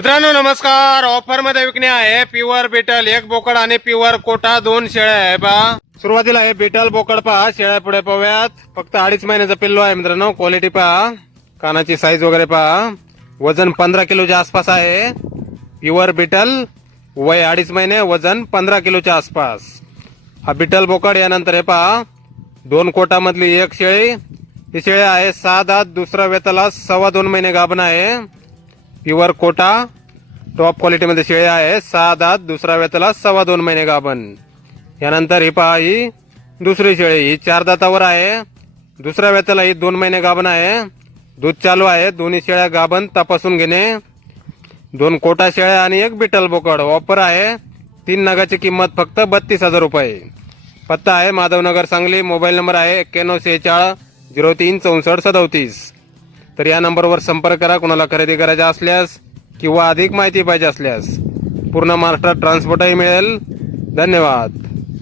मित्रांनो नमस्कार. ऑफर मध्ये विकणे आहे प्युअर बीटल एक बोकड आणि प्युअर कोटा 2 शेळ्या आहे पहा. सुरुवातीला आहे बीटल बोकड पहा. शेळ्या पुढे पाहूयात. फक्त 2.5 महिन्याचा पिल्लू आहे मित्रांनो. क्वालिटी पहा, कानाची साईज वगैरे पहा. वजन 15 किलोच्या आसपास आहे. प्युअर बीटल, वय 2.5 महिने, वजन 15 किलोच्या आसपास. हा बीटल बोकड. यानंतर हे पहा 2 कोटा मधली एक शेळी. ही शेळी आहे 6 दात, दुसरा वेताला 2.25 महिने गाभण आहे. प्युअर कोटा टॉप क्वालिटी मध्ये शेळी आहे. 6 दात, दुसरा वेताला 2.25 महिने गाभण. यानंतर ही पहा, ही दुसरी शेळी. ही 4 दातावर आहे. दुसऱ्या वेताला ही 2 महिने गाभण आहे. दूध चालू आहे. दोन्ही शेळ्या गाभण तपासून घेणे. 2 कोटा शेळ्या आणि एक बीटल बोकड. ऑफर आहे. 3 नगाची किंमत फक्त 32,000 रुपये. पत्ता आहे माधवनगर, सांगली. मोबाईल नंबर आहे 9146 03 64 37. तर या नंबरवर संपर्क करा कोणाला खरेदी करायचा असल्यास किंवा अधिक माहिती पाहिजे असल्यास. पूर्ण महाराष्ट्रात ट्रान्सपोर्टही मिळेल. धन्यवाद.